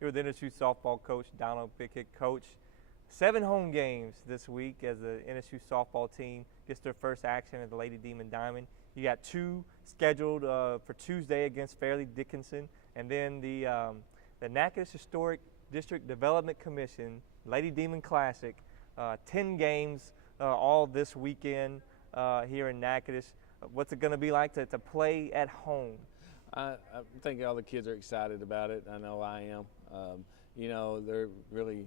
You're with NSU softball coach Donald Pickett. Coach, 7 home games this week as the NSU softball team gets their first action at the Lady Demon Diamond. You got 2 scheduled for Tuesday against Fairleigh Dickinson, and then the Natchitoches Historic District Development Commission Lady Demon Classic. 10 games all this weekend here in Natchitoches. What's it going to be like to play at home? I think all the kids are excited about it. I know I am. They're really,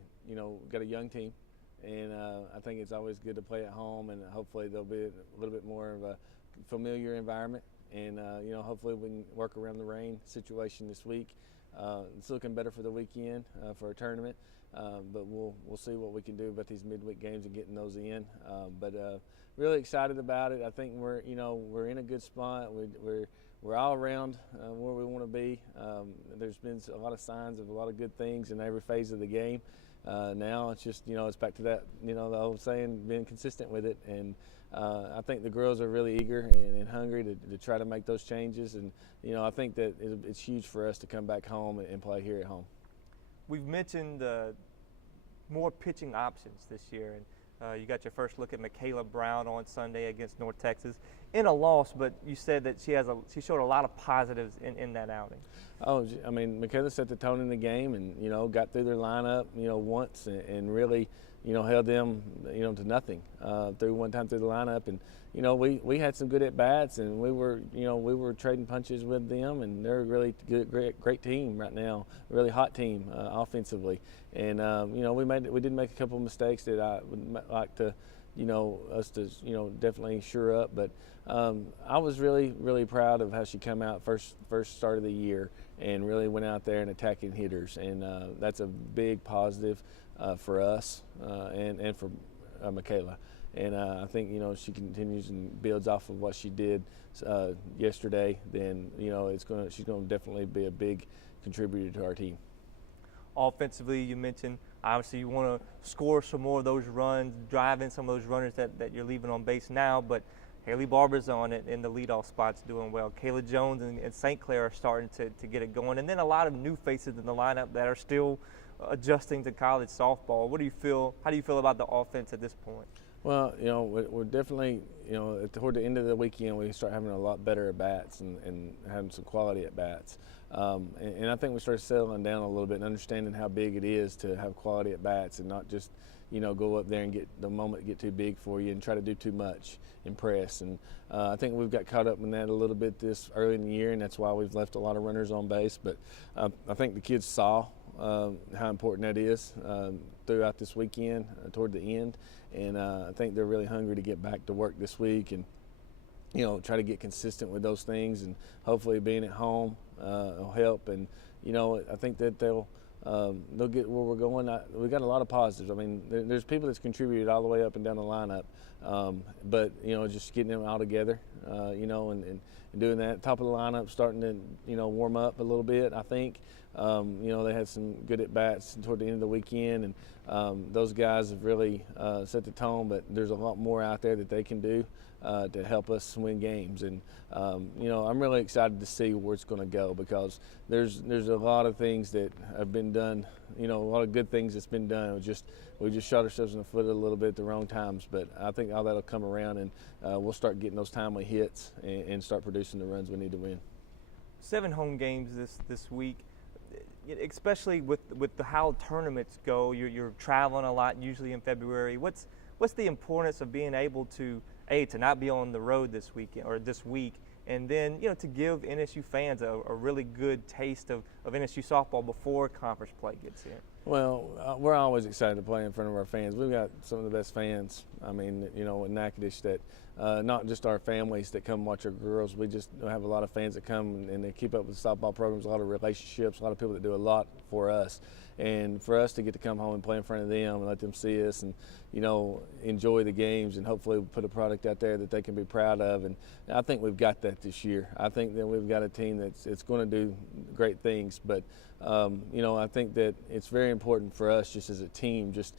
got a young team, and I think it's always good to play at home, and hopefully there'll be a little bit more of a familiar environment, and hopefully we can work around the rain situation this week. It's looking better for the weekend for a tournament, but we'll see what we can do about these midweek games and getting those in. But really excited about it. I think we're in a good spot. We're all around where we want to be. There's been a lot of signs of a lot of good things in every phase of the game. Now it's just, it's back to that, the old saying, being consistent with it. And I think the girls are really eager and hungry to try to make those changes. And, I think that it's huge for us to come back home and play here at home. We've mentioned more pitching options this year. And you got your first look at Michaela Brown on Sunday against North Texas in a loss, but you said that she showed a lot of positives in that outing. Oh, I mean, Michaela set the tone in the game and, got through their lineup, once and really, held them, to nothing through one time through the lineup. And, we had some good at-bats, and we were trading punches with them, and they're a really good, great team right now, a really hot team offensively. And, we did make a couple of mistakes that I would like to, us to, definitely shore up. But I was really, really proud of how she come out first start of the year and really went out there and attacking hitters. And that's a big positive for us and for Michaela. And I think, she continues and builds off of what she did yesterday, then, she's going to definitely be a big contributor to our team. Offensively, you mentioned obviously you want to score some more of those runs, drive in some of those runners that you're leaving on base now, but Haley Barber's on it in the leadoff spots doing well. Kayla Jones and St. Clair are starting to get it going, and then a lot of new faces in the lineup that are still adjusting to college softball. How do you feel about the offense at this point? Well, we're definitely, toward the end of the weekend, we start having a lot better at-bats and having some quality at-bats. And I think we started settling down a little bit and understanding how big it is to have quality at-bats and not just, go up there and get the moment get too big for you and try to do too much and press. And I think we've got caught up in that a little bit this early in the year, and that's why we've left a lot of runners on base. But I think the kids saw how important that is throughout this weekend toward the end. And I think they're really hungry to get back to work this week and, try to get consistent with those things. And hopefully being at home will help. And, I think that they'll get where we're going. We got a lot of positives. I mean, there's people that's contributed all the way up and down the lineup. But, just getting them all together, and doing that. Top of the lineup starting to, warm up a little bit, I think. They had some good at-bats toward the end of the weekend, and those guys have really set the tone, but there's a lot more out there that they can do to help us win games. And, I'm really excited to see where it's going to go, because there's a lot of things that have been done, a lot of good things that's been done. We just shot ourselves in the foot a little bit at the wrong times, but I think all that'll come around, and we'll start getting those timely hits and start producing the runs we need to win. 7 home games this week. Especially with how tournaments go, you're traveling a lot, usually in February. What's the importance of being able to not be on the road this weekend or this week, and then to give NSU fans a really good taste of NSU softball before conference play gets here? Well, we're always excited to play in front of our fans. We've got some of the best fans. I mean, in Natchitoches, that not just our families that come watch our girls. We just have a lot of fans that come and they keep up with the softball programs, a lot of relationships, a lot of people that do a lot for us. And for us to get to come home and play in front of them and let them see us and, enjoy the games and hopefully put a product out there that they can be proud of. And I think we've got that this year. I think that we've got a team that's going to do great things. But, I think that it's very important for us just as a team, just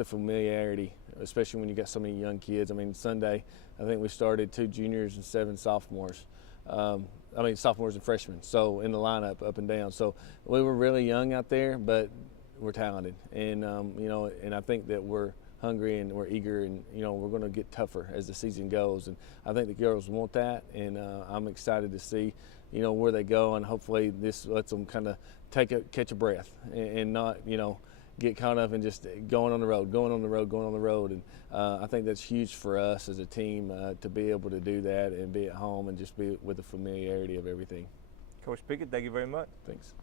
a familiarity, especially when you got so many young kids. I mean, Sunday, I think we started 2 juniors and 7 sophomores. sophomores and freshmen. So in the lineup, up and down. So we were really young out there, but we're talented, and and I think that we're hungry and we're eager, and we're going to get tougher as the season goes. And I think the girls want that, and I'm excited to see where they go, and hopefully this lets them kind of catch a breath and not get caught up in just going on the road. And I think that's huge for us as a team to be able to do that and be at home and just be with the familiarity of everything. Coach Pickett, thank you very much. Thanks.